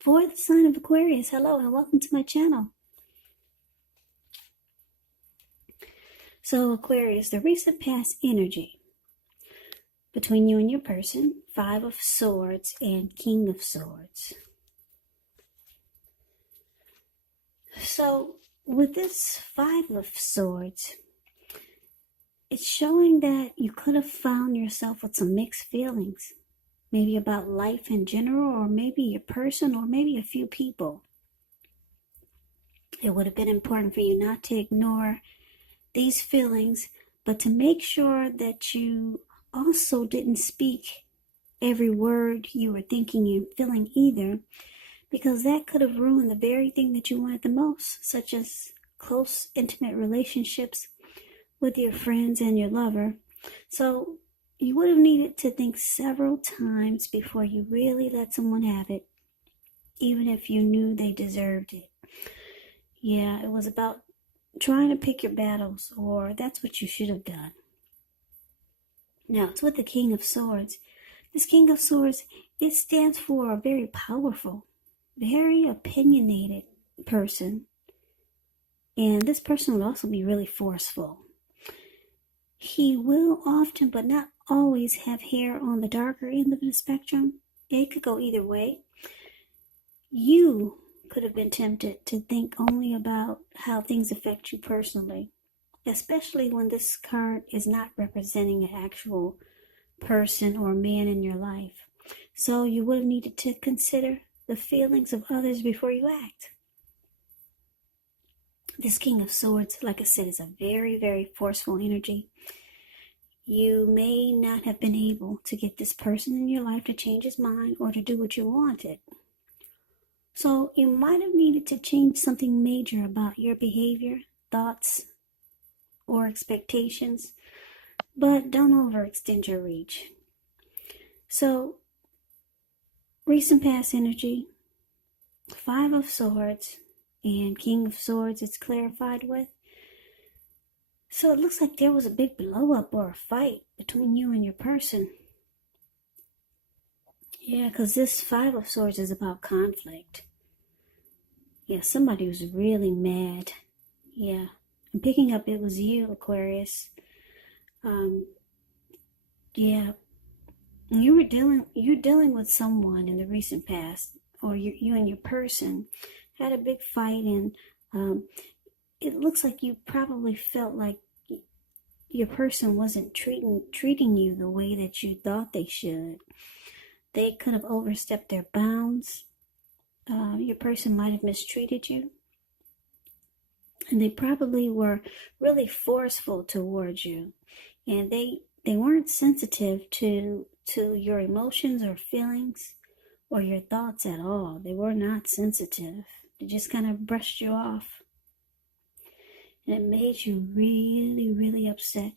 For the sign of Aquarius, hello and welcome to my channel. So Aquarius, the recent past energy between you and your person, Five of Swords and King of Swords. So with this Five of Swords, it's showing that you could have found yourself with some mixed feelings. Maybe about life in general, or maybe your person, or maybe a few people. It would have been important for you not to ignore these feelings, but to make sure that you also didn't speak every word you were thinking and feeling either, because that could have ruined the very thing that you wanted the most, such as close, intimate relationships with your friends and your lover. So you would have needed to think several times before you really let someone have it, even if you knew they deserved it. Yeah, it was about trying to pick your battles, or that's what you should have done. Now, it's with the King of Swords. This King of Swords, it stands for a very powerful, very opinionated person. And this person would also be really forceful. He will often, but not always, have hair on the darker end of the spectrum. It could go either way. You could have been tempted to think only about how things affect you personally, especially when this card is not representing an actual person or man in your life. So you would have needed to consider the feelings of others before you act. This King of Swords, like I said, is a very, very forceful energy. You may not have been able to get this person in your life to change his mind or to do what you wanted. So you might have needed to change something major about your behavior, thoughts, or expectations, but don't overextend your reach. So, recent past energy, Five of Swords and King of Swords, it's clarified with. So it looks like there was a big blow up or a fight between you and your person. Yeah, because this Five of Swords is about conflict. Yeah, somebody was really mad. Yeah, I'm picking up it was you, Aquarius. Yeah, you're dealing with someone in the recent past, or you and your person had a big fight, and it looks like you probably felt like your person wasn't treating you the way that you thought they should. They could have overstepped their bounds. Your person might have mistreated you. And they probably were really forceful towards you. And they weren't sensitive to your emotions or feelings or your thoughts at all. They were not sensitive. They just kind of brushed you off. And it made you really, really upset.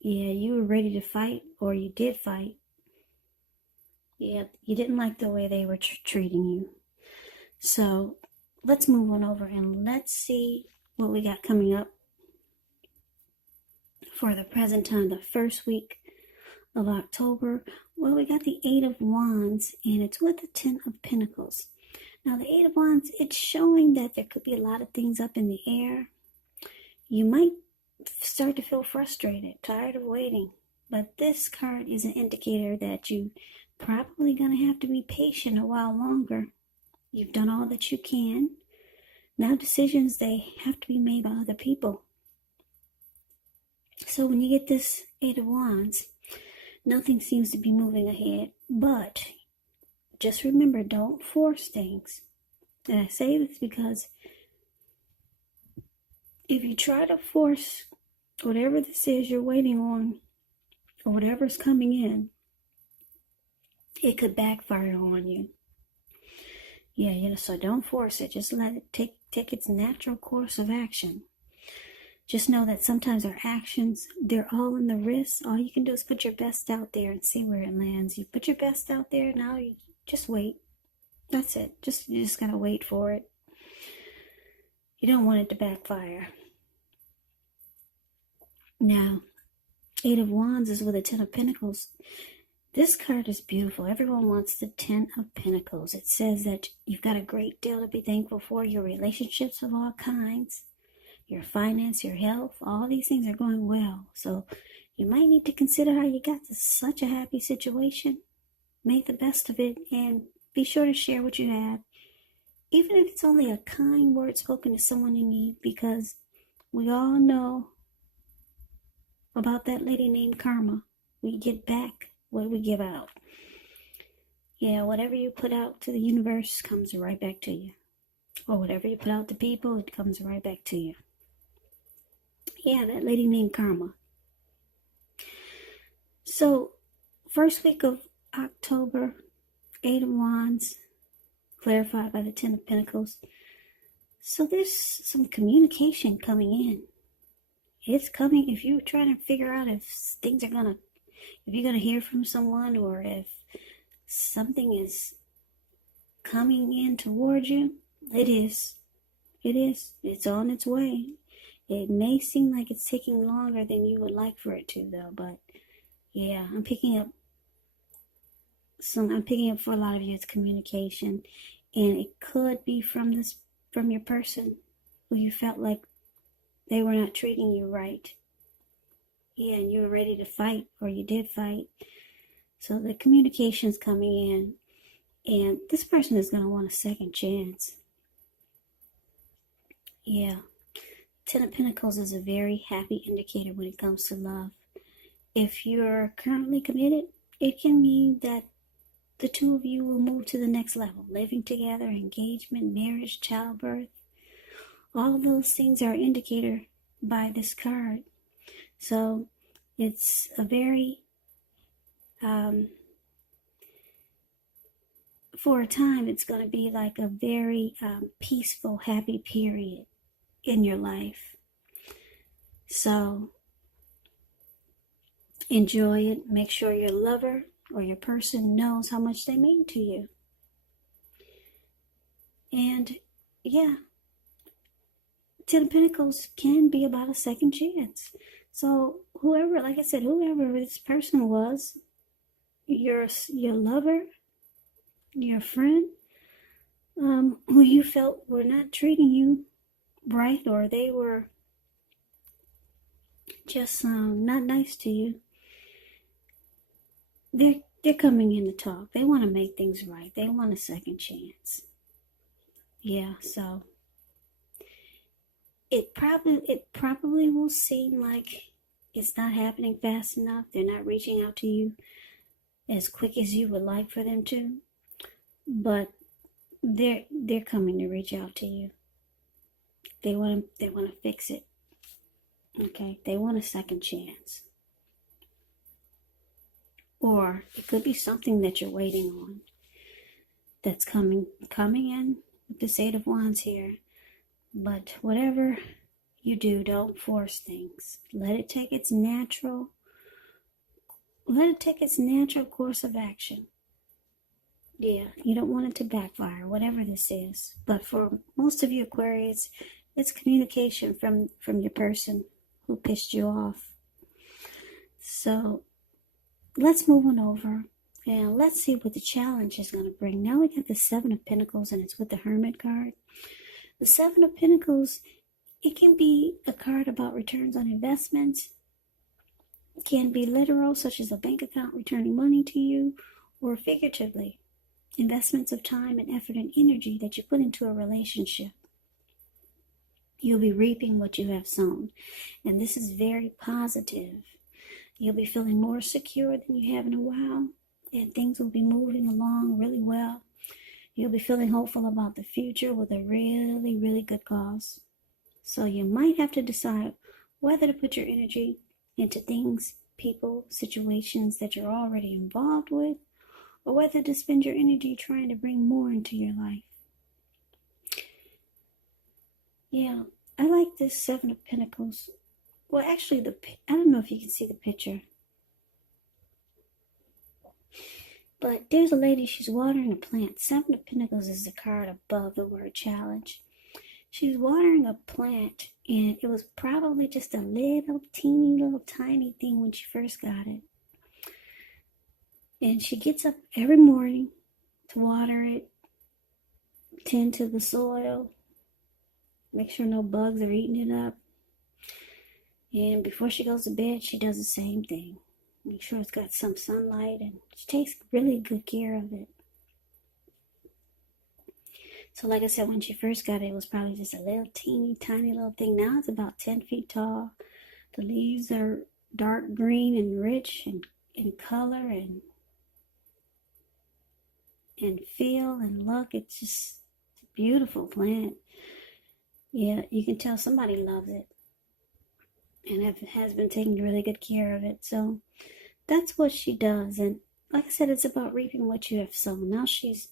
Yeah, you were ready to fight, or you did fight. Yeah, you didn't like the way they were treating you. So let's move on over and let's see what we got coming up for the present time, the first week of October. Well, we got the Eight of Wands, and it's with the Ten of Pentacles. Now, the Eight of Wands, it's showing that there could be a lot of things up in the air. You might start to feel frustrated, tired of waiting. But this card is an indicator that you probably going to have to be patient a while longer. You've done all that you can. Now decisions, they have to be made by other people. So when you get this Eight of Wands, nothing seems to be moving ahead. But just remember, don't force things. And I say this because if you try to force whatever this is you're waiting on, or whatever's coming in, it could backfire on you. Yeah, so don't force it. Just let it take its natural course of action. Just know that sometimes our actions, they're all in the wrist. All you can do is put your best out there and see where it lands. You put your best out there, now you just wait. That's it. You just gotta wait for it. You don't want it to backfire. Now, Eight of Wands is with a Ten of Pentacles. This card is beautiful. Everyone wants the Ten of Pentacles. It says that you've got a great deal to be thankful for. Your relationships of all kinds, your finance, your health, all these things are going well. So you might need to consider how you got to such a happy situation. Make the best of it and be sure to share what you have. Even if it's only a kind word spoken to someone in need, because we all know about that lady named Karma. We get back what we give out. Yeah, whatever you put out to the universe comes right back to you. Or whatever you put out to people, it comes right back to you. Yeah, that lady named Karma. So, first week of October, Eight of Wands, clarified by the Ten of Pentacles. So there's some communication coming in. It's coming. If you're trying to figure out if things are gonna, if you're gonna hear from someone, or if something is coming in towards you, it is. It is. It's on its way. It may seem like it's taking longer than you would like for it to, though. But yeah, I'm picking up for a lot of you. It's communication, and it could be from your person who you felt like they were not treating you right. Yeah, and you were ready to fight, or you did fight. So the communication's coming in, and this person is going to want a second chance. Yeah. Ten of Pentacles is a very happy indicator when it comes to love. If you're currently committed, it can mean that the two of you will move to the next level. Living together, engagement, marriage, childbirth. All those things are an indicator by this card. So it's a very, for a time, it's going to be like a very peaceful, happy period in your life. So enjoy it. Make sure your lover or your person knows how much they mean to you. And yeah, Ten of Pentacles can be about a second chance. So whoever, like I said, whoever this person was, your lover, your friend, who you felt were not treating you right, or they were just not nice to you, they're coming in to talk. They want to make things right. They want a second chance. Yeah, so it probably will seem like it's not happening fast enough. They're not reaching out to you as quick as you would like for them to, but they're coming to reach out to you. They want to fix it. Okay, they want a second chance. Or it could be something that you're waiting on that's coming in with this Eight of Wands here. But whatever you do, don't force things. Let it take its natural course of action. Yeah, you don't want it to backfire, whatever this is. But for most of you Aquarius, it's communication from your person who pissed you off. So let's move on over and let's see what the challenge is going to bring. Now we got the Seven of Pentacles, and it's with the Hermit card. The Seven of Pentacles, it can be a card about returns on investments. It can be literal, such as a bank account returning money to you, or figuratively, investments of time and effort and energy that you put into a relationship. You'll be reaping what you have sown, and this is very positive. You'll be feeling more secure than you have in a while, and things will be moving along really well. You'll be feeling hopeful about the future with a really, really good cause. So you might have to decide whether to put your energy into things, people, situations that you're already involved with, or whether to spend your energy trying to bring more into your life. Yeah, I like this Seven of Pentacles. Well, actually, I don't know if you can see the picture. But there's a lady, she's watering a plant. Seven of Pentacles is the card above the word challenge. She's watering a plant, and it was probably just a little teeny, little tiny thing when she first got it. And she gets up every morning to water it, tend to the soil, make sure no bugs are eating it up. And before she goes to bed, she does the same thing. Make sure it's got some sunlight, and she takes really good care of it. So like I said, when she first got it, it was probably just a little teeny tiny little thing. Now it's about 10 feet tall. The leaves are dark green and rich and in color and feel and look. It's just a beautiful plant. Yeah, you can tell somebody loves it and has been taking really good care of it. So that's what she does. And like I said, it's about reaping what you have sown. Now she's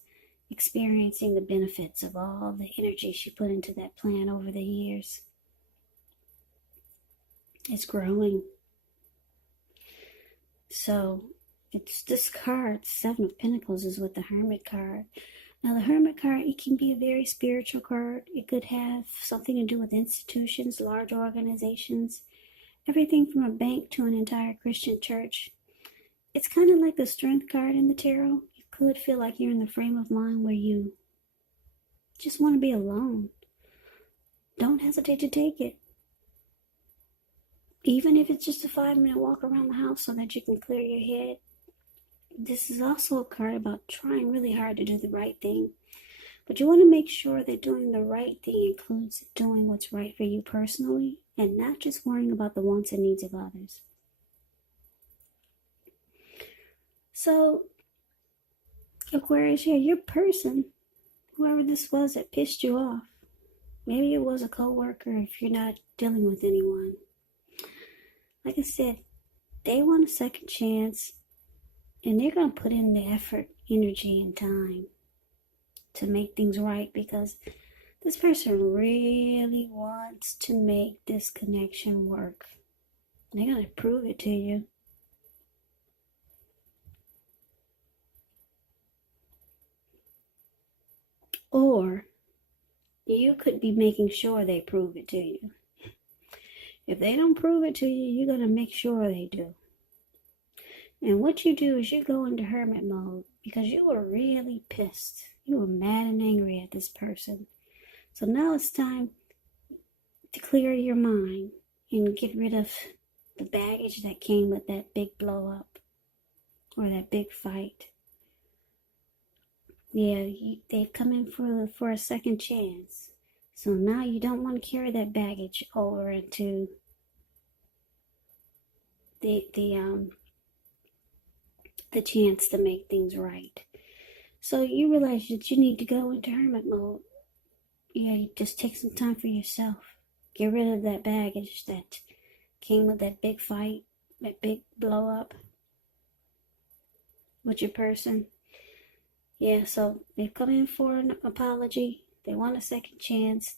experiencing the benefits of all the energy she put into that plant over the years. It's growing. So it's this card, Seven of Pentacles, is with the Hermit card. Now the Hermit card, it can be a very spiritual card. It could have something to do with institutions, large organizations, everything from a bank to an entire Christian church. It's kind of like the Strength card in the tarot. You could feel like you're in the frame of mind where you just want to be alone. Don't hesitate to take it. Even if it's just a 5-minute walk around the house so that you can clear your head. This is also a card about trying really hard to do the right thing. But you want to make sure that doing the right thing includes doing what's right for you personally and not just worrying about the wants and needs of others. So, Aquarius, yeah, your person, whoever this was that pissed you off, maybe it was a coworker if you're not dealing with anyone. Like I said, they want a second chance, and they're going to put in the effort, energy, and time to make things right, because this person really wants to make this connection work. They're going to prove it to you. Or you could be making sure they prove it to you. If they don't prove it to you, you're going to make sure they do. And what you do is you go into hermit mode because you were really pissed. You were mad and angry at this person. So now it's time to clear your mind and get rid of the baggage that came with that big blow up or that big fight. Yeah, they've come in for a second chance. So now you don't want to carry that baggage over into the chance to make things right. So you realize that you need to go into hermit mode. Yeah, you just take some time for yourself. Get rid of that baggage that came with that big fight, that big blow up with your person. Yeah, so they've come in for an apology. They want a second chance.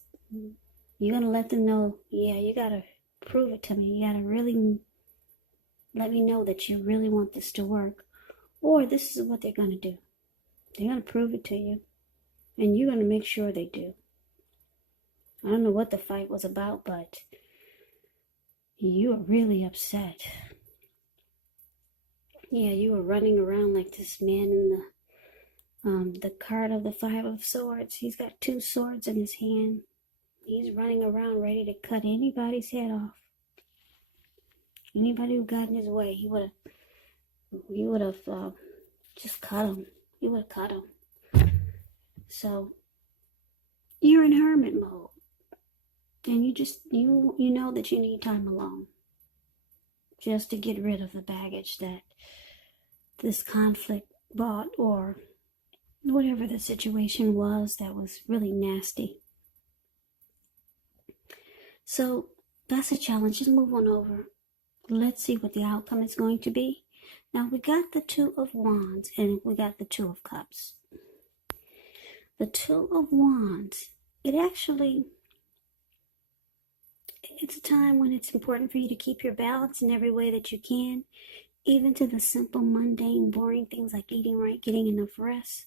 You're going to let them know, yeah, you got to prove it to me. You got to really let me know that you really want this to work. Or this is what they're going to do. They're going to prove it to you. And you're going to make sure they do. I don't know what the fight was about, but you were really upset. Yeah, you were running around like this man in the card of the Five of Swords. He's got 2 swords in his hand. He's running around ready to cut anybody's head off. Anybody who got in his way, he would have just cut him. He would have cut him. So you're in hermit mode, and you know that you need time alone, just to get rid of the baggage that this conflict brought, or whatever the situation was that was really nasty. So that's a challenge. Just move on over. Let's see what the outcome is going to be. Now we got the 2 of Wands and we got the 2 of Cups. The 2 of Wands, it's a time when it's important for you to keep your balance in every way that you can, even to the simple, mundane, boring things like eating right, getting enough rest.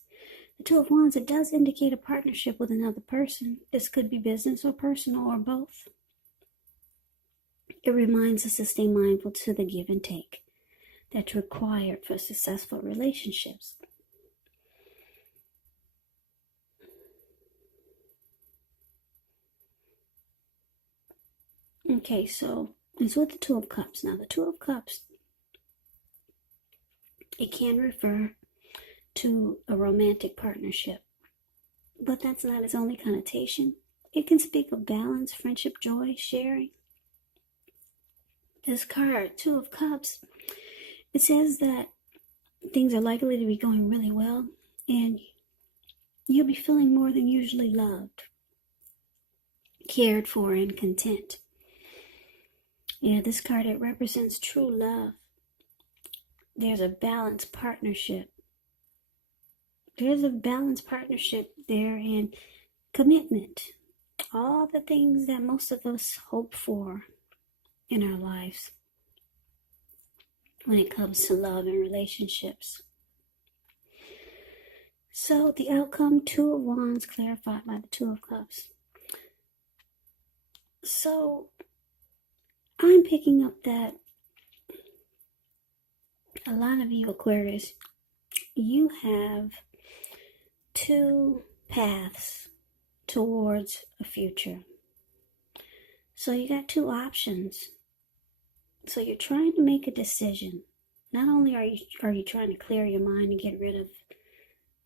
The 2 of Wands, it does indicate a partnership with another person. This could be business or personal or both. It reminds us to stay mindful to the give and take. that's required for successful relationships. Okay, so it's with the Two of Cups. Now, the Two of Cups, it can refer to a romantic partnership, but that's not its only connotation. It can speak of balance, friendship, joy, sharing. This card, Two of Cups, it says that things are likely to be going really well, and you'll be feeling more than usually loved, cared for, and content. Yeah, this card, it represents true love. There's a balanced partnership. There's a balanced partnership there, and commitment. All the things that most of us hope for in our lives when it comes to love and relationships. So the outcome, Two of Wands, clarified by the Two of Cups. So I'm picking up that a lot of you Aquarius, you have two paths towards a future. So you got two options. So you're trying to make a decision. Not only are you trying to clear your mind and get rid of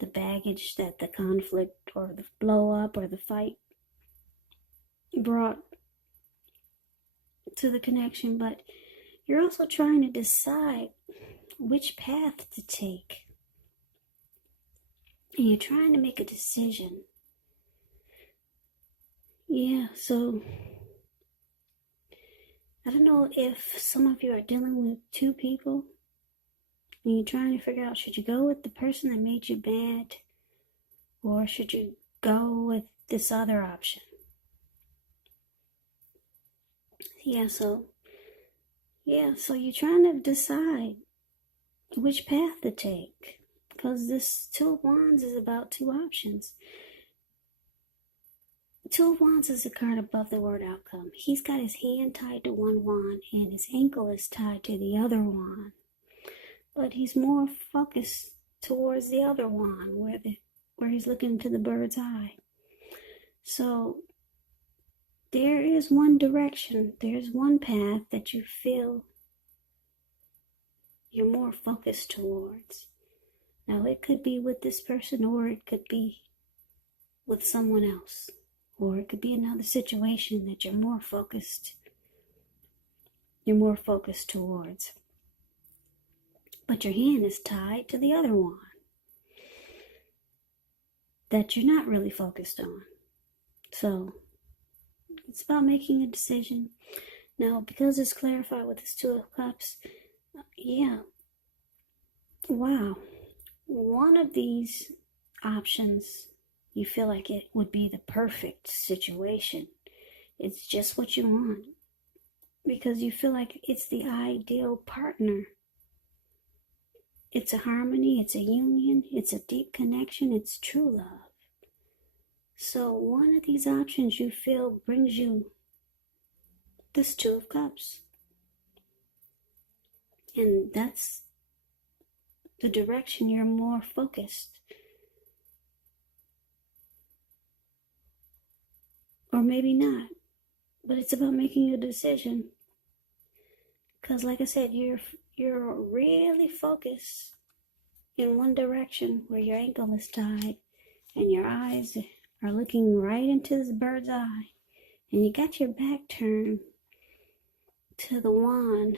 the baggage that the conflict or the blow up or the fight brought to the connection, but you're also trying to decide which path to take. And you're trying to make a decision. Yeah, so I don't know if some of you are dealing with two people and you're trying to figure out, should you go with the person that made you mad, or should you go with this other option? So you're trying to decide which path to take, because this Two of Wands is about two options. Two of Wands is a card above the word outcome. He's got his hand tied to one wand and his ankle is tied to the other wand, but he's more focused towards the other wand where he's looking into the bird's eye. So there is one direction, there's one path that you feel you're more focused towards. Now, it could be with this person, or it could be with someone else, or it could be another situation that you're more focused towards. But your hand is tied to the other one that you're not really focused on. So it's about making a decision. Now, because it's clarified with this Two of Cups, wow. One of these options, you feel like it would be the perfect situation. It's just what you want, because you feel like it's the ideal partner. It's a harmony, it's a union, it's a deep connection, it's true love. So one of these options you feel brings you this Two of Cups. And that's the direction you're more focused. Or maybe not. But it's about making a decision. Because like I said, you're really focused in one direction where your ankle is tied and your eyes are looking right into this bird's eye. And you got your back turned to the wand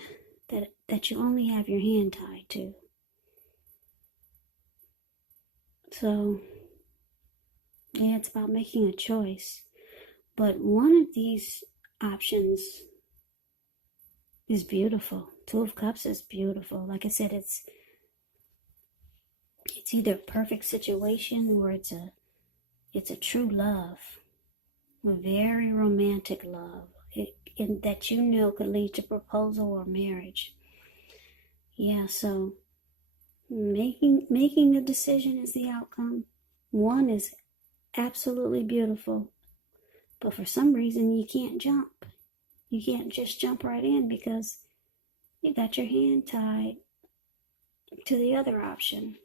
that you only have your hand tied to. So, it's about making a choice. But one of these options is beautiful. Two of Cups is beautiful. Like I said, it's either a perfect situation or it's a true love. A very romantic love. That could lead to proposal or marriage. So making a decision is the outcome. One is absolutely beautiful, but for some reason you can't jump. You can't just jump right in because you got your hand tied to the other option.